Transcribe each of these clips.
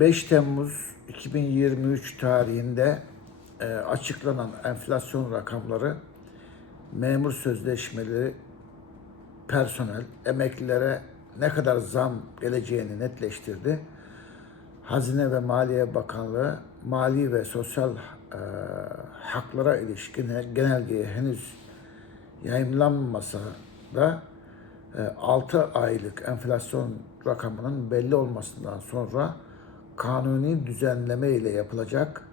5 Temmuz 2023 tarihinde e, açıklanan enflasyon rakamları memur sözleşmeli personel, emeklilere ne kadar zam geleceğini netleştirdi. Hazine ve Maliye Bakanlığı mali ve sosyal e, haklara ilişkin genelgeye henüz yayınlanmasa da 6 aylık enflasyon rakamının belli olmasından sonra kanuni düzenleme ile yapılacak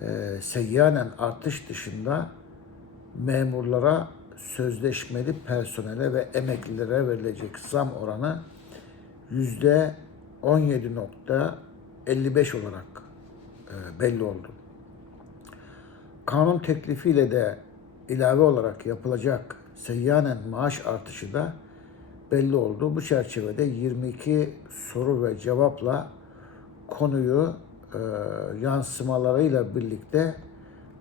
e, seyyanen artış dışında memurlara, sözleşmeli personele ve emeklilere verilecek zam oranı yüzde 17.55 olarak e, belli oldu. Kanun teklifiyle de ilave olarak yapılacak seyyanen maaş artışı da belli oldu. Bu çerçevede 22 soru ve cevapla konuyu e, yansımalarıyla birlikte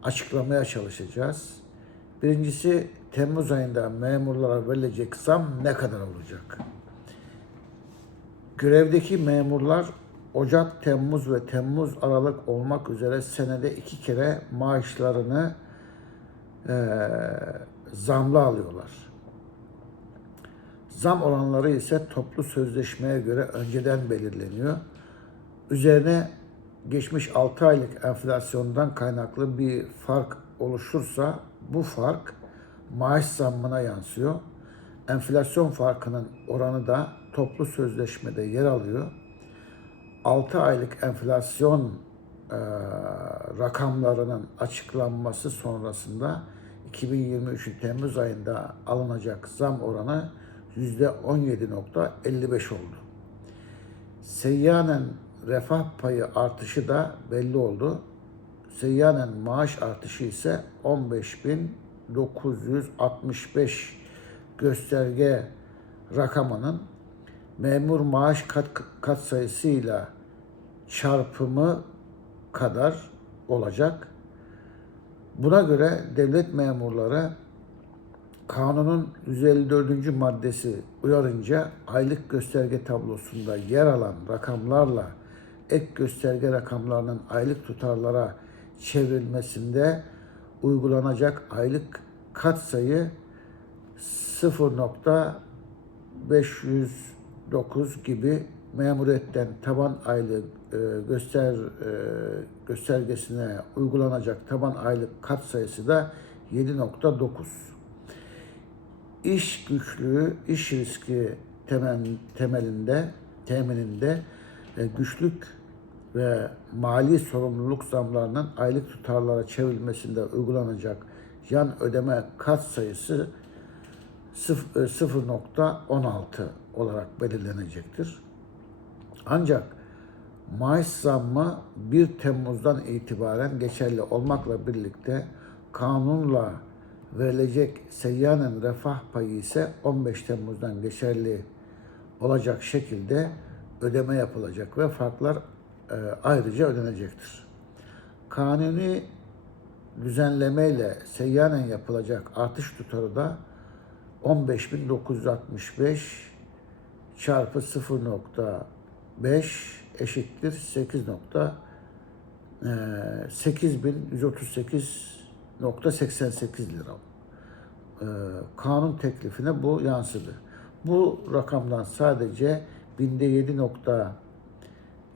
açıklamaya çalışacağız. Birincisi Temmuz ayında memurlara verilecek zam ne kadar olacak? Görevdeki memurlar Ocak, Temmuz ve Temmuz Aralık olmak üzere senede iki kere maaşlarını e, zamlı alıyorlar. Zam oranları ise toplu sözleşmeye göre önceden belirleniyor. Üzerine geçmiş 6 aylık enflasyondan kaynaklı bir fark oluşursa bu fark maaş zammına yansıyor. Enflasyon farkının oranı da toplu sözleşmede yer alıyor. 6 aylık enflasyon e, rakamlarının açıklanması sonrasında 2023 Temmuz ayında alınacak zam oranı %17.55 oldu. Seyyanen refah payı artışı da belli oldu. Seyyanen maaş artışı ise 15.965 gösterge rakamının memur maaş kat, kat sayısıyla çarpımı kadar olacak. Buna göre devlet memurları kanunun 154. maddesi uyarınca aylık gösterge tablosunda yer alan rakamlarla ek gösterge rakamlarının aylık tutarlara çevrilmesinde uygulanacak aylık katsayı 0.509 gibi memuriyetten taban aylık e, göster e, göstergesine uygulanacak taban aylık kat sayısı da 7.9. İş güçlüğü, iş riski temel, temelinde, temininde güçlük ve mali sorumluluk zamlarının aylık tutarlara çevrilmesinde uygulanacak yan ödeme kat sayısı 0.16 olarak belirlenecektir. Ancak maaş zammı 1 Temmuz'dan itibaren geçerli olmakla birlikte kanunla verilecek seyyanen refah payı ise 15 Temmuz'dan geçerli olacak şekilde ödeme yapılacak ve farklar e, ayrıca ödenecektir. Kanuni düzenlemeyle seyyanen yapılacak artış tutarı da 15.965 çarpı 0.5 eşittir 8 nokta e, 8138.88 lira. E, kanun teklifine bu yansıdı. Bu rakamdan sadece binde 7 nokta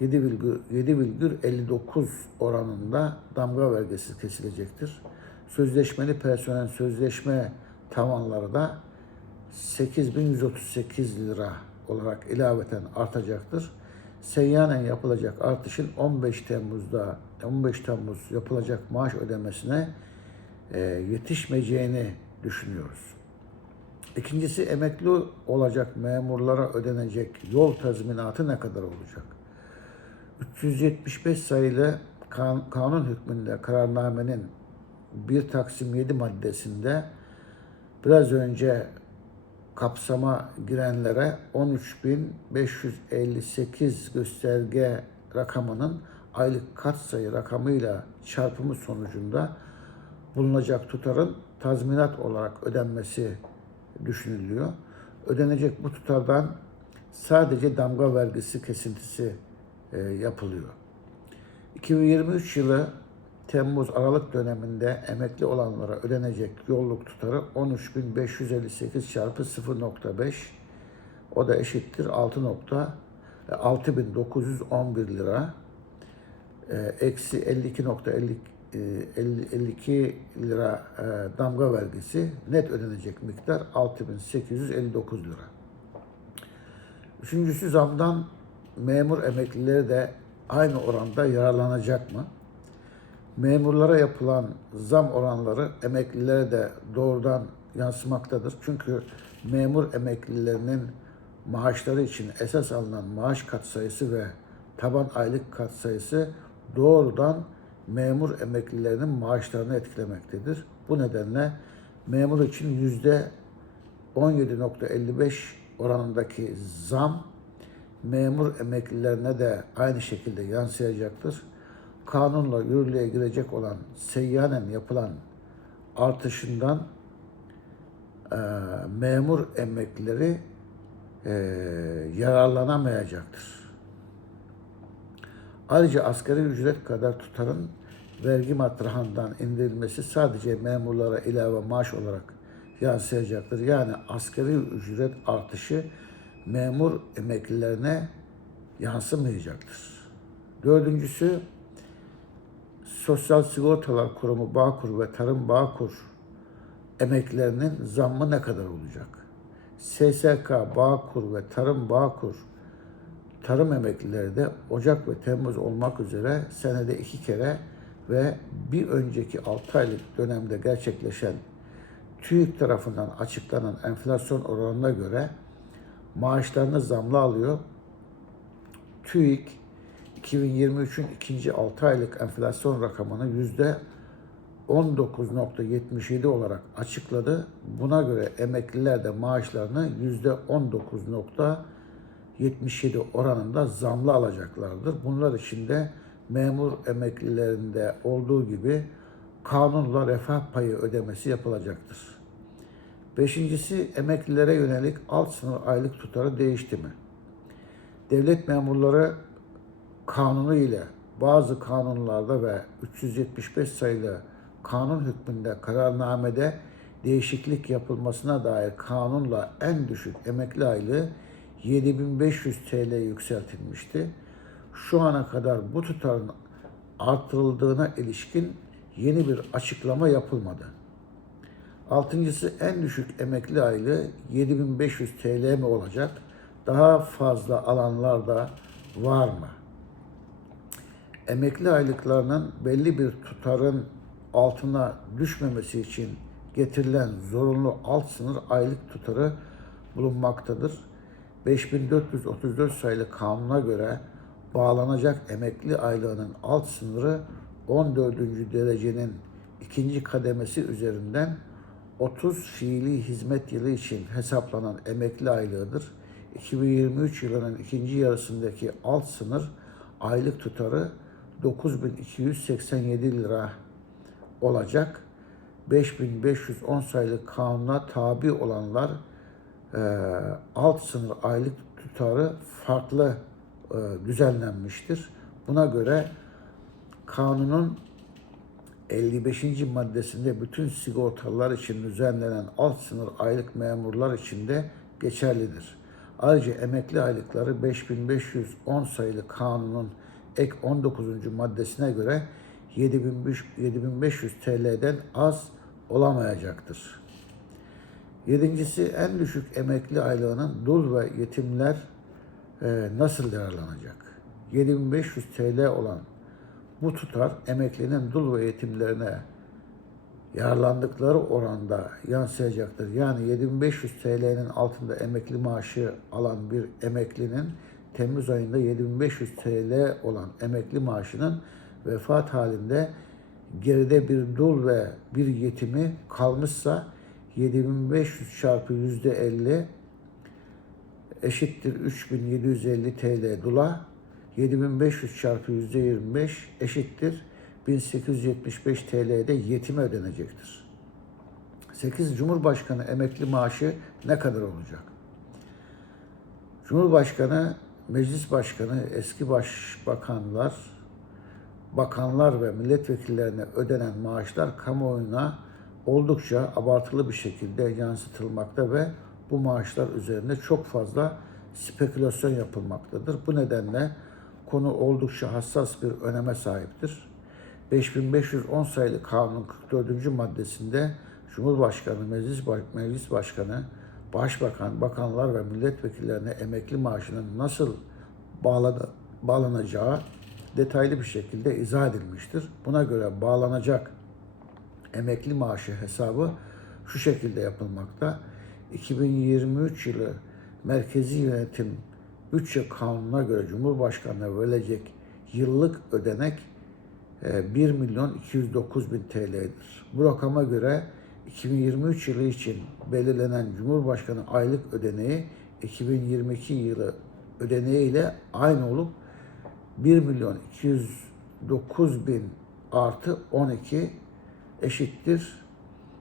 7,59 oranında damga vergisi kesilecektir. Sözleşmeli personel sözleşme tavanları da 8138 lira olarak ilaveten artacaktır. Seyyanen yapılacak artışın 15 Temmuz'da 15 Temmuz yapılacak maaş ödemesine e, yetişmeyeceğini düşünüyoruz. İkincisi emekli olacak memurlara ödenecek yol tazminatı ne kadar olacak? 375 sayılı kan, kanun hükmünde kararnamenin 1 Taksim 7 maddesinde biraz önce kapsama girenlere 13.558 gösterge rakamının aylık katsayı rakamıyla çarpımı sonucunda bulunacak tutarın tazminat olarak ödenmesi düşünülüyor. Ödenecek bu tutardan sadece damga vergisi kesintisi e, yapılıyor. 2023 yılı Temmuz-Aralık döneminde emekli olanlara ödenecek yolluk tutarı 13.558 çarpı 0.5 o da eşittir 6 nokta 6911 lira e, eksi 52.50 e, 50 52 lira e, damga vergisi net ödenecek miktar 6859 lira. Üçüncüsü zamdan memur emeklileri de aynı oranda yararlanacak mı? Memurlara yapılan zam oranları emeklilere de doğrudan yansımaktadır. Çünkü memur emeklilerinin maaşları için esas alınan maaş katsayısı ve taban aylık katsayısı doğrudan memur emeklilerinin maaşlarını etkilemektedir. Bu nedenle memur için yüzde 17.55 oranındaki zam memur emeklilerine de aynı şekilde yansıyacaktır. Kanunla yürürlüğe girecek olan seyyanen yapılan artışından e, memur emeklileri e, yararlanamayacaktır. Ayrıca asgari ücret kadar tutarın vergi matrahından indirilmesi sadece memurlara ilave maaş olarak yansıyacaktır. Yani asgari ücret artışı memur emeklilerine yansımayacaktır. Dördüncüsü Sosyal Sigortalar Kurumu Bağkur ve Tarım Bağkur emeklerinin zammı ne kadar olacak? SSK, Bağkur ve Tarım Bağkur tarım emeklileri de Ocak ve Temmuz olmak üzere senede iki kere ve bir önceki 6 aylık dönemde gerçekleşen TÜİK tarafından açıklanan enflasyon oranına göre maaşlarını zamlı alıyor. TÜİK 2023'ün ikinci 6 aylık enflasyon rakamını yüzde 19.77 olarak açıkladı. Buna göre emekliler de maaşlarını yüzde 19.77 oranında zamlı alacaklardır. Bunlar için de memur emeklilerinde olduğu gibi kanunla refah payı ödemesi yapılacaktır. Beşincisi emeklilere yönelik alt sınır aylık tutarı değişti mi? Devlet memurları kanunu ile bazı kanunlarda ve 375 sayılı kanun hükmünde kararnamede değişiklik yapılmasına dair kanunla en düşük emekli aylığı 7500 TL yükseltilmişti. Şu ana kadar bu tutarın artırıldığına ilişkin yeni bir açıklama yapılmadı. Altıncısı en düşük emekli aylığı 7500 TL mi olacak? Daha fazla alanlar da var mı? Emekli aylıklarının belli bir tutarın altına düşmemesi için getirilen zorunlu alt sınır aylık tutarı bulunmaktadır. 5434 sayılı kanuna göre bağlanacak emekli aylığının alt sınırı 14. derecenin ikinci kademesi üzerinden 30 fiili hizmet yılı için hesaplanan emekli aylığıdır. 2023 yılının ikinci yarısındaki alt sınır aylık tutarı 9287 lira olacak. 5510 sayılı kanuna tabi olanlar e, alt sınır aylık tutarı farklı e, düzenlenmiştir. Buna göre kanunun 55. maddesinde bütün sigortalar için düzenlenen alt sınır aylık memurlar için de geçerlidir. Ayrıca emekli aylıkları 5510 sayılı kanunun ek 19. maddesine göre 7500 TL'den az olamayacaktır. Yedincisi en düşük emekli aylığının dul ve yetimler e, nasıl yararlanacak? 7500 TL olan bu tutar emeklinin dul ve yetimlerine yararlandıkları oranda yansıyacaktır. Yani 7500 TL'nin altında emekli maaşı alan bir emeklinin Temmuz ayında 7500 TL olan emekli maaşının vefat halinde geride bir dul ve bir yetimi kalmışsa 7500 çarpı yüzde 50 eşittir 3750 TL dula 7500 çarpı yüzde 25 eşittir 1875 TL'de yetime ödenecektir. 8 Cumhurbaşkanı emekli maaşı ne kadar olacak? Cumhurbaşkanı meclis başkanı, eski başbakanlar, bakanlar ve milletvekillerine ödenen maaşlar kamuoyuna oldukça abartılı bir şekilde yansıtılmakta ve bu maaşlar üzerinde çok fazla spekülasyon yapılmaktadır. Bu nedenle konu oldukça hassas bir öneme sahiptir. 5510 sayılı kanunun 44. maddesinde Cumhurbaşkanı, Meclis, Meclis Başkanı, Başbakan, bakanlar ve milletvekillerine emekli maaşının nasıl bağlana- bağlanacağı detaylı bir şekilde izah edilmiştir. Buna göre bağlanacak emekli maaşı hesabı şu şekilde yapılmakta. 2023 yılı Merkezi Yönetim Bütçe Kanunu'na göre Cumhurbaşkanı'na verilecek yıllık ödenek e, 1 milyon 209 bin TL'dir. Bu rakama göre 2023 yılı için belirlenen Cumhurbaşkanı aylık ödeneği 2022 yılı ödeneği ile aynı olup 1 milyon 209 bin artı 12 eşittir.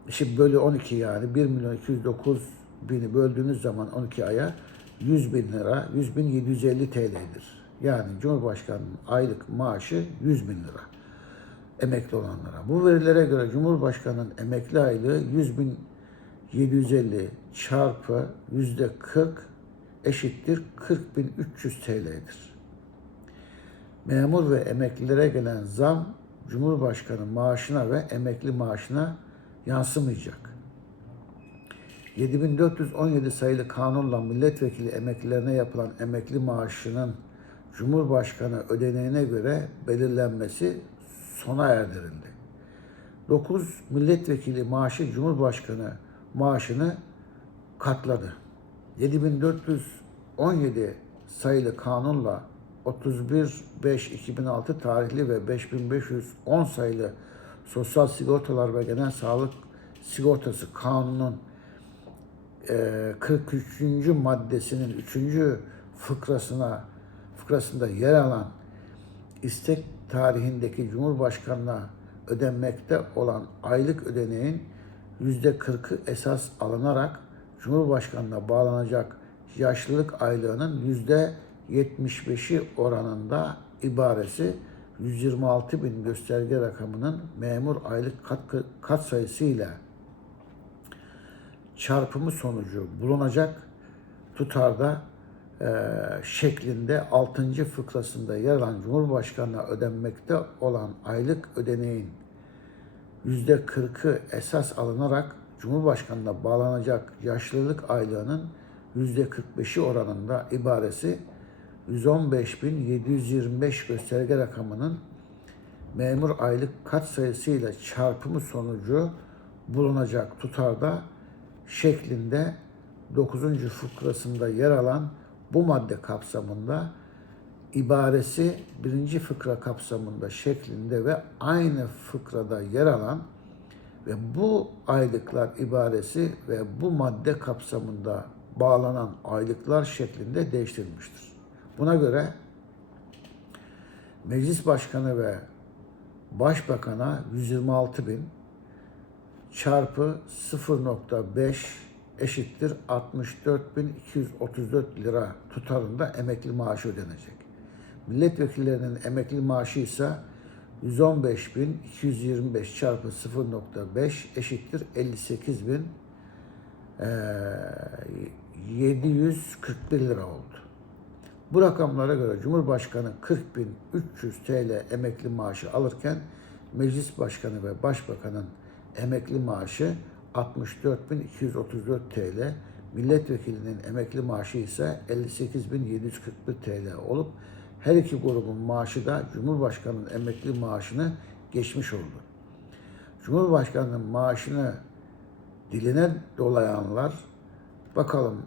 Eşit bölü 12 yani 1 milyon 209 bini böldüğünüz zaman 12 aya 100 bin lira, 100 bin 750 TL'dir. Yani Cumhurbaşkanı'nın aylık maaşı 100 bin lira emekli olanlara. Bu verilere göre Cumhurbaşkanı'nın emekli aylığı 100 bin 750 çarpı yüzde 40 eşittir 40 bin 300 TL'dir. Memur ve emeklilere gelen zam Cumhurbaşkanı maaşına ve emekli maaşına yansımayacak. 7417 sayılı kanunla milletvekili emeklilerine yapılan emekli maaşının Cumhurbaşkanı ödeneğine göre belirlenmesi sona erdirildi. 9 milletvekili maaşı Cumhurbaşkanı maaşını katladı. 7417 sayılı kanunla 31.5.2006 tarihli ve 5510 sayılı Sosyal Sigortalar ve Genel Sağlık Sigortası Kanunu'nun e, 43. maddesinin 3. fıkrasına fıkrasında yer alan istek tarihindeki Cumhurbaşkanı'na ödenmekte olan aylık ödeneğin yüzde 40'ı esas alınarak Cumhurbaşkanı'na bağlanacak yaşlılık aylığının %75'i oranında ibaresi 126 bin gösterge rakamının memur aylık kat, kat sayısıyla çarpımı sonucu bulunacak tutarda e, şeklinde 6. fıkrasında yer alan Cumhurbaşkanı'na ödenmekte olan aylık ödeneğin %40'ı esas alınarak Cumhurbaşkanı'na bağlanacak yaşlılık aylığının %45'i oranında ibaresi 115.725 gösterge rakamının memur aylık kat sayısıyla çarpımı sonucu bulunacak tutarda şeklinde 9. fıkrasında yer alan bu madde kapsamında ibaresi birinci fıkra kapsamında şeklinde ve aynı fıkrada yer alan ve bu aylıklar ibaresi ve bu madde kapsamında bağlanan aylıklar şeklinde değiştirilmiştir. Buna göre Meclis Başkanı ve Başbakan'a 126 bin çarpı 0.5 eşittir 64.234 lira tutarında emekli maaşı ödenecek. Milletvekillerinin emekli maaşı ise 115.225 çarpı 0.5 eşittir 58.000 741 lira oldu. Bu rakamlara göre Cumhurbaşkanı 40.300 TL emekli maaşı alırken Meclis Başkanı ve Başbakanın emekli maaşı 64.234 TL, milletvekilinin emekli maaşı ise 58.741 TL olup her iki grubun maaşı da Cumhurbaşkanı'nın emekli maaşını geçmiş oldu. Cumhurbaşkanı'nın maaşını diline dolayanlar bakalım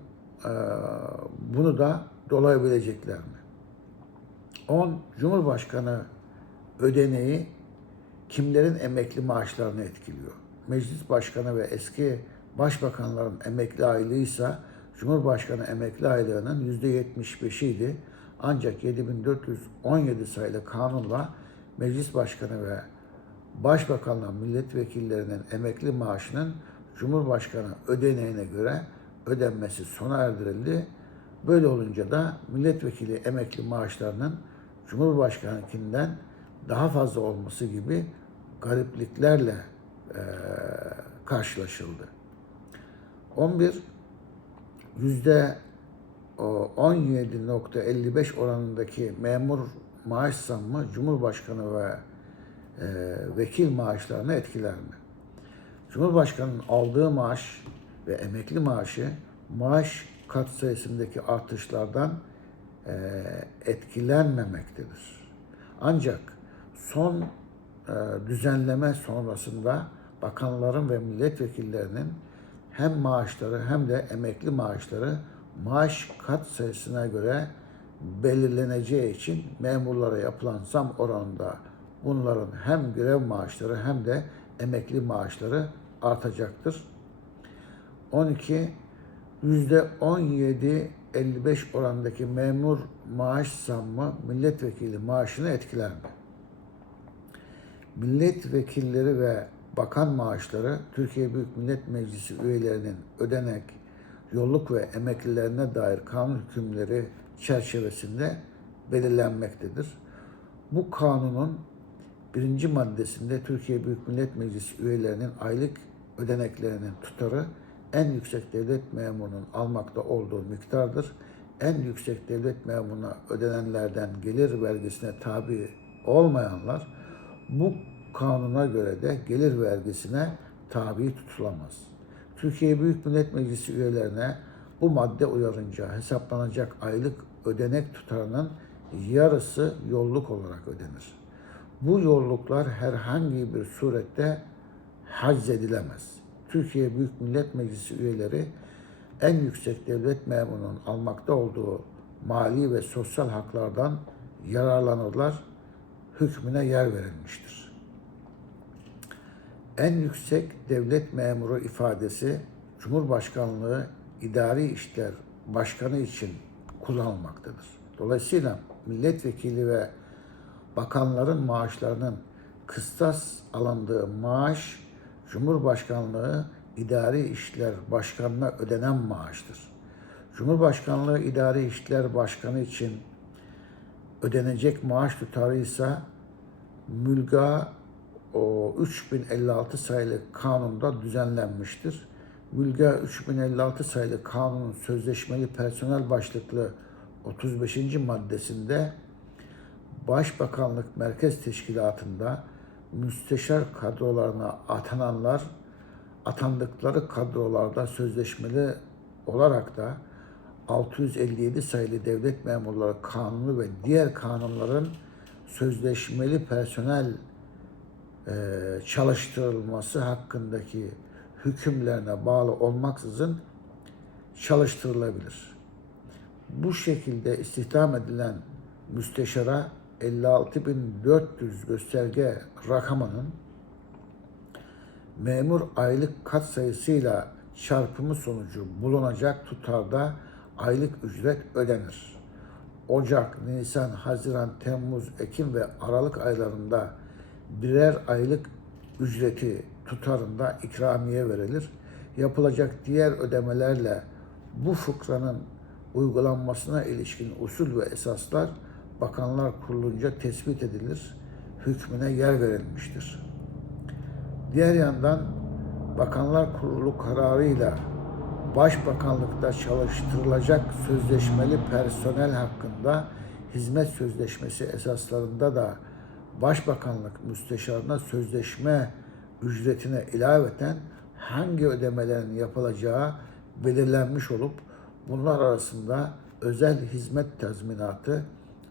bunu da dolayabilecekler mi? 10. Cumhurbaşkanı ödeneği kimlerin emekli maaşlarını etkiliyor? Meclis Başkanı ve eski başbakanların emekli aylığıysa Cumhurbaşkanı emekli aylığının %75'iydi. Ancak 7417 sayılı kanunla Meclis Başkanı ve Başbakanla milletvekillerinin emekli maaşının Cumhurbaşkanı ödeneğine göre ödenmesi sona erdirildi. Böyle olunca da milletvekili emekli maaşlarının Cumhurbaşkanı'nkinden daha fazla olması gibi garipliklerle eee, karşılaşıldı. 11 yüzde o 17.55 oranındaki memur maaş zammı Cumhurbaşkanı ve e, vekil maaşlarını etkiler mi? Cumhurbaşkanının aldığı maaş ve emekli maaşı maaş katsayısındaki artışlardan e, etkilenmemektedir. Ancak son e, düzenleme sonrasında bakanların ve milletvekillerinin hem maaşları hem de emekli maaşları maaş kat sayısına göre belirleneceği için memurlara yapılan zam oranında bunların hem görev maaşları hem de emekli maaşları artacaktır. 12 yüzde 17 55 orandaki memur maaş zammı milletvekili maaşını etkiler mi? Milletvekilleri ve bakan maaşları Türkiye Büyük Millet Meclisi üyelerinin ödenek, yolluk ve emeklilerine dair kanun hükümleri çerçevesinde belirlenmektedir. Bu kanunun birinci maddesinde Türkiye Büyük Millet Meclisi üyelerinin aylık ödeneklerinin tutarı en yüksek devlet memurunun almakta olduğu miktardır. En yüksek devlet memuruna ödenenlerden gelir vergisine tabi olmayanlar bu kanuna göre de gelir vergisine tabi tutulamaz. Türkiye Büyük Millet Meclisi üyelerine bu madde uyarınca hesaplanacak aylık ödenek tutarının yarısı yolluk olarak ödenir. Bu yolluklar herhangi bir surette haczedilemez. Türkiye Büyük Millet Meclisi üyeleri en yüksek devlet memurunun almakta olduğu mali ve sosyal haklardan yararlanırlar, hükmüne yer verilmiştir. En yüksek devlet memuru ifadesi Cumhurbaşkanlığı İdari İşler Başkanı için kullanılmaktadır. Dolayısıyla milletvekili ve bakanların maaşlarının kıstas alındığı maaş Cumhurbaşkanlığı İdari İşler Başkanı'na ödenen maaştır. Cumhurbaşkanlığı İdari İşler Başkanı için ödenecek maaş tutarı ise mülga o 3056 sayılı kanunda düzenlenmiştir. Mülga 3056 sayılı kanunun sözleşmeli personel başlıklı 35. maddesinde Başbakanlık Merkez Teşkilatı'nda müsteşar kadrolarına atananlar atandıkları kadrolarda sözleşmeli olarak da 657 sayılı devlet memurları kanunu ve diğer kanunların sözleşmeli personel e, çalıştırılması hakkındaki hükümlerine bağlı olmaksızın çalıştırılabilir. Bu şekilde istihdam edilen müsteşara 56.400 gösterge rakamının memur aylık kat sayısıyla çarpımı sonucu bulunacak tutarda aylık ücret ödenir. Ocak, Nisan, Haziran, Temmuz, Ekim ve Aralık aylarında birer aylık ücreti tutarında ikramiye verilir. Yapılacak diğer ödemelerle bu fıkranın uygulanmasına ilişkin usul ve esaslar Bakanlar Kurulu'nca tespit edilir, hükmüne yer verilmiştir. Diğer yandan Bakanlar Kurulu kararıyla Başbakanlıkta çalıştırılacak sözleşmeli personel hakkında hizmet sözleşmesi esaslarında da Başbakanlık müsteşarına sözleşme ücretine ilaveten hangi ödemelerin yapılacağı belirlenmiş olup bunlar arasında özel hizmet tazminatı,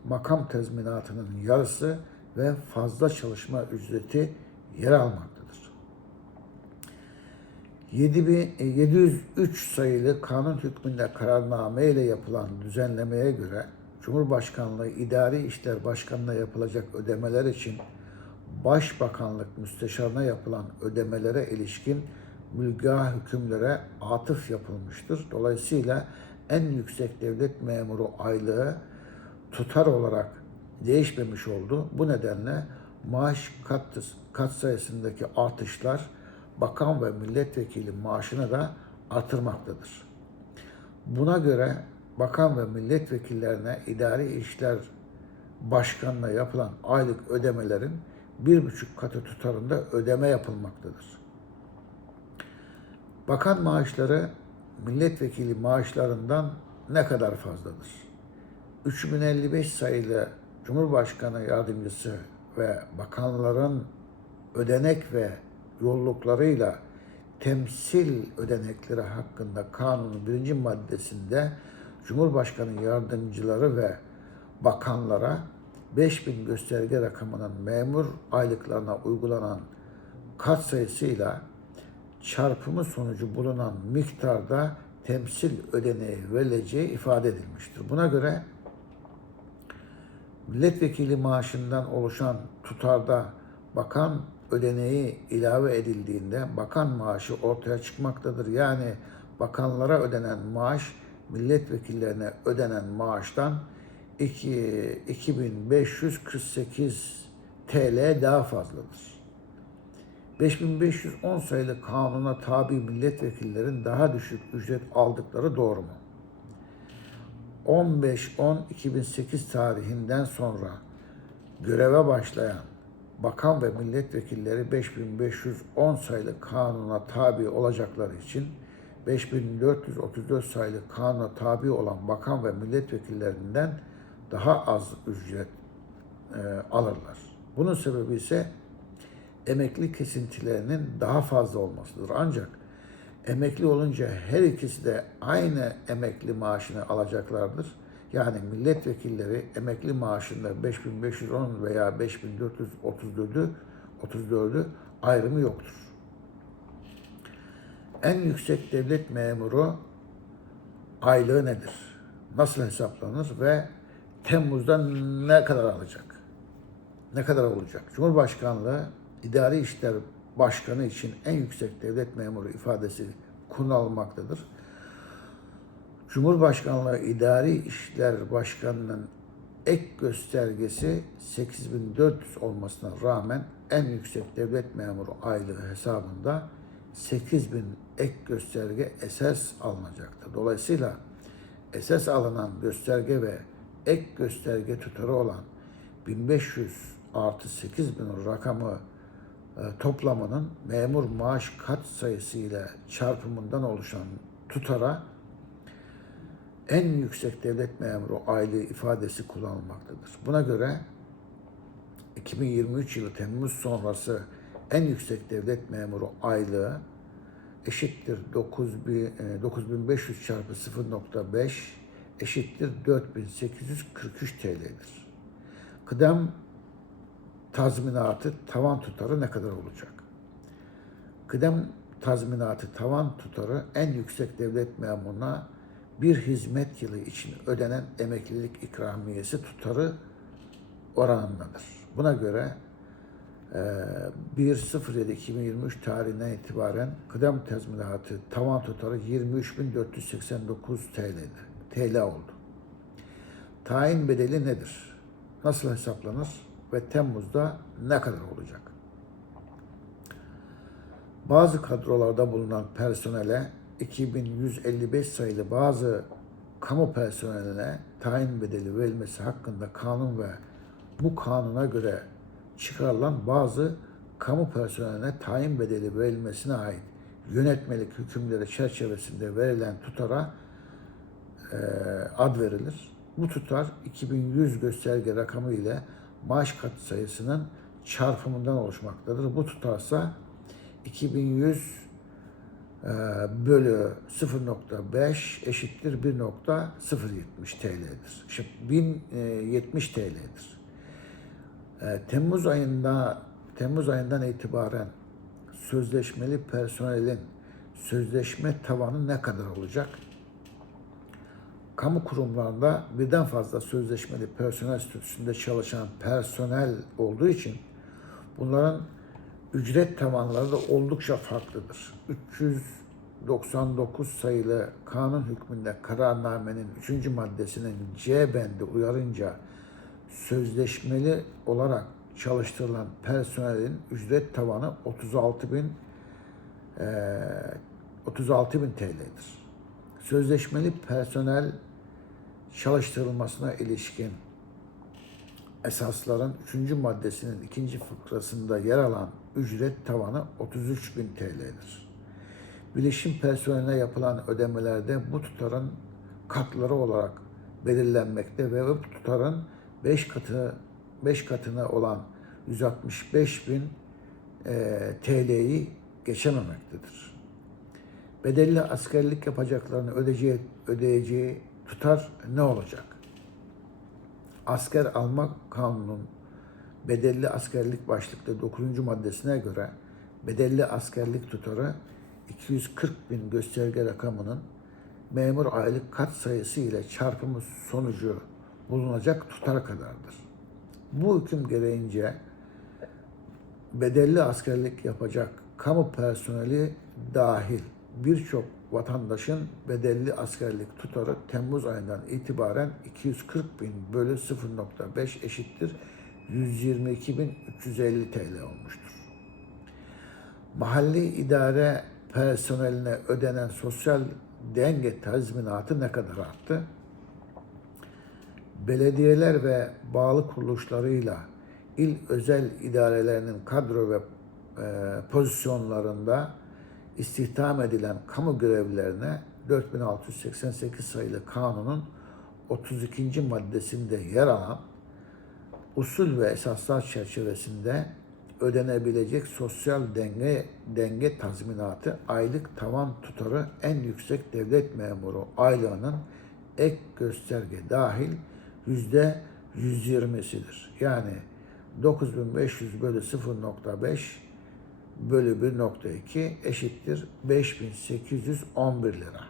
makam tazminatının yarısı ve fazla çalışma ücreti yer almaktadır. 7703 sayılı kanun hükmünde kararname ile yapılan düzenlemeye göre Cumhurbaşkanlığı İdari İşler Başkanı'na yapılacak ödemeler için Başbakanlık Müsteşarına yapılan ödemelere ilişkin mülga hükümlere atıf yapılmıştır. Dolayısıyla en yüksek devlet memuru aylığı tutar olarak değişmemiş oldu. Bu nedenle maaş kat, kat sayısındaki artışlar bakan ve milletvekili maaşını da artırmaktadır. Buna göre bakan ve milletvekillerine idari işler başkanına yapılan aylık ödemelerin bir buçuk katı tutarında ödeme yapılmaktadır. Bakan maaşları milletvekili maaşlarından ne kadar fazladır? 3055 sayılı Cumhurbaşkanı yardımcısı ve bakanların ödenek ve yolluklarıyla temsil ödenekleri hakkında kanunun birinci maddesinde Cumhurbaşkanı yardımcıları ve bakanlara 5000 gösterge rakamının memur aylıklarına uygulanan kat sayısıyla çarpımı sonucu bulunan miktarda temsil ödeneği verileceği ifade edilmiştir. Buna göre milletvekili maaşından oluşan tutarda bakan ödeneği ilave edildiğinde bakan maaşı ortaya çıkmaktadır. Yani bakanlara ödenen maaş milletvekillerine ödenen maaştan 2, 2548 TL daha fazladır. 5510 sayılı kanuna tabi milletvekillerin daha düşük ücret aldıkları doğru mu? 15-10-2008 tarihinden sonra göreve başlayan bakan ve milletvekilleri 5510 sayılı kanuna tabi olacakları için 5434 sayılı kanuna tabi olan bakan ve milletvekillerinden daha az ücret e, alırlar. Bunun sebebi ise emekli kesintilerinin daha fazla olmasıdır. Ancak emekli olunca her ikisi de aynı emekli maaşını alacaklardır. Yani milletvekilleri emekli maaşında 5510 veya 5434'ü 34'ü ayrımı yoktur. En yüksek devlet memuru aylığı nedir? Nasıl hesaplanır ve Temmuz'da ne kadar alacak? Ne kadar olacak? Cumhurbaşkanlığı İdari İşler Başkanı için en yüksek devlet memuru ifadesi kullanılmaktadır. Cumhurbaşkanlığı İdari İşler Başkanı'nın ek göstergesi 8400 olmasına rağmen en yüksek devlet memuru aylığı hesabında 8000 ek gösterge esas alınacaktır. Dolayısıyla esas alınan gösterge ve ek gösterge tutarı olan 1500 artı 8000 rakamı toplamının memur maaş kat sayısı ile çarpımından oluşan tutara en yüksek devlet memuru aylığı ifadesi kullanılmaktadır. Buna göre 2023 yılı Temmuz sonrası en yüksek devlet memuru aylığı eşittir 9000, e, 9500 çarpı 0.5 eşittir 4843 TL'dir. Kıdem tazminatı tavan tutarı ne kadar olacak? Kıdem tazminatı tavan tutarı en yüksek devlet memuruna bir hizmet yılı için ödenen emeklilik ikramiyesi tutarı oranındadır. Buna göre e, 1.07.2023 tarihinden itibaren kıdem tazminatı tavan tutarı 23.489 TL'dir. TL oldu. Tayin bedeli nedir? Nasıl hesaplanır? Ve Temmuz'da ne kadar olacak? Bazı kadrolarda bulunan personele 2155 sayılı bazı kamu personeline tayin bedeli verilmesi hakkında kanun ve bu kanuna göre çıkarılan bazı kamu personeline tayin bedeli verilmesine ait yönetmelik hükümleri çerçevesinde verilen tutara e, ad verilir. Bu tutar 2100 gösterge rakamı ile maaş kat sayısının çarpımından oluşmaktadır. Bu tutarsa 2100 e, bölü 0.5 eşittir 1.070 TL'dir. İşte 1070 TL'dir. E, Temmuz ayında Temmuz ayından itibaren sözleşmeli personelin sözleşme tavanı ne kadar olacak? Kamu kurumlarında birden fazla sözleşmeli personel statüsünde çalışan personel olduğu için bunların ücret tavanları da oldukça farklıdır. 399 sayılı kanun hükmünde kararnamenin 3. maddesinin C bendi uyarınca sözleşmeli olarak çalıştırılan personelin ücret tavanı 36 bin e, 36 bin TL'dir. Sözleşmeli personel çalıştırılmasına ilişkin esasların 3. maddesinin ikinci fıkrasında yer alan ücret tavanı 33 bin TL'dir. Bilişim personeline yapılan ödemelerde bu tutarın katları olarak belirlenmekte ve bu tutarın 5 katı 5 katına olan 165 bin e, TL'yi geçememektedir. Bedelli askerlik yapacaklarını ödeyeceği, ödeyeceği tutar ne olacak? Asker alma kanunun bedelli askerlik başlıklı 9. maddesine göre bedelli askerlik tutarı 240 bin gösterge rakamının memur aylık kat sayısı ile çarpımı sonucu bulunacak tutar kadardır. Bu hüküm gereğince bedelli askerlik yapacak kamu personeli dahil birçok vatandaşın bedelli askerlik tutarı Temmuz ayından itibaren 240 bin bölü 0.5 eşittir 122.350 TL olmuştur. Mahalli idare personeline ödenen sosyal denge tazminatı ne kadar arttı? belediyeler ve bağlı kuruluşlarıyla il özel idarelerinin kadro ve e, pozisyonlarında istihdam edilen kamu görevlilerine 4688 sayılı kanunun 32. maddesinde yer alan usul ve esaslar çerçevesinde ödenebilecek sosyal denge denge tazminatı aylık tavan tutarı en yüksek devlet memuru aylığının ek gösterge dahil yüzde 120'sidir. Yani 9500 bölü 0.5 bölü 1.2 eşittir 5811 lira.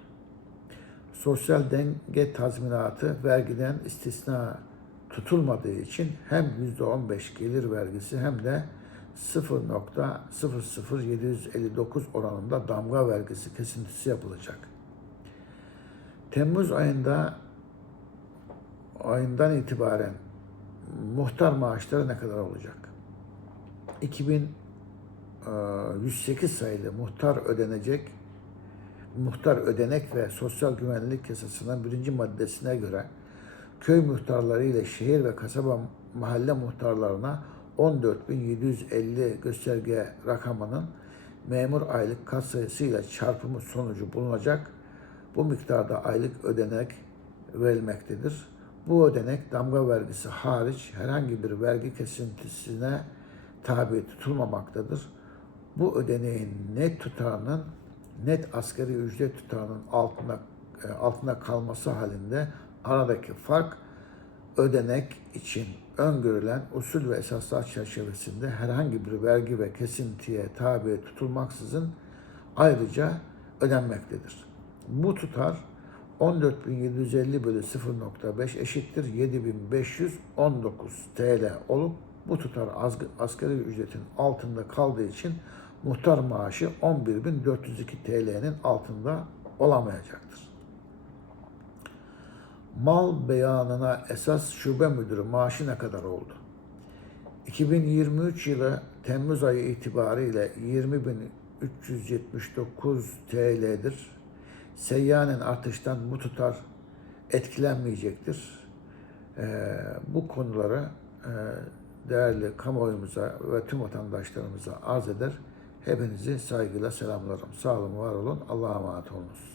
Sosyal denge tazminatı vergiden istisna tutulmadığı için hem %15 gelir vergisi hem de 0.00759 oranında damga vergisi kesintisi yapılacak. Temmuz ayında ayından itibaren muhtar maaşları ne kadar olacak? 2108 sayılı muhtar ödenecek muhtar ödenek ve sosyal güvenlik yasasının birinci maddesine göre köy muhtarları ile şehir ve kasaba mahalle muhtarlarına 14.750 gösterge rakamının memur aylık kat sayısıyla çarpımı sonucu bulunacak. Bu miktarda aylık ödenek verilmektedir. Bu ödenek damga vergisi hariç herhangi bir vergi kesintisine tabi tutulmamaktadır. Bu ödeneğin net tutarının net asgari ücret tutarının altında e, altında kalması halinde aradaki fark ödenek için öngörülen usul ve esaslar çerçevesinde herhangi bir vergi ve kesintiye tabi tutulmaksızın ayrıca ödenmektedir. Bu tutar 14.750 bölü 0.5 eşittir 7519 TL olup bu tutar asgari ücretin altında kaldığı için muhtar maaşı 11.402 TL'nin altında olamayacaktır. Mal beyanına esas şube müdürü maaşı ne kadar oldu? 2023 yılı Temmuz ayı itibariyle 20.379 TL'dir. Seyyanen artıştan bu tutar etkilenmeyecektir. Ee, bu konuları e, değerli kamuoyumuza ve tüm vatandaşlarımıza arz eder. Hepinizi saygıyla selamlarım. Sağ olun, var olun. Allah'a emanet olunuz.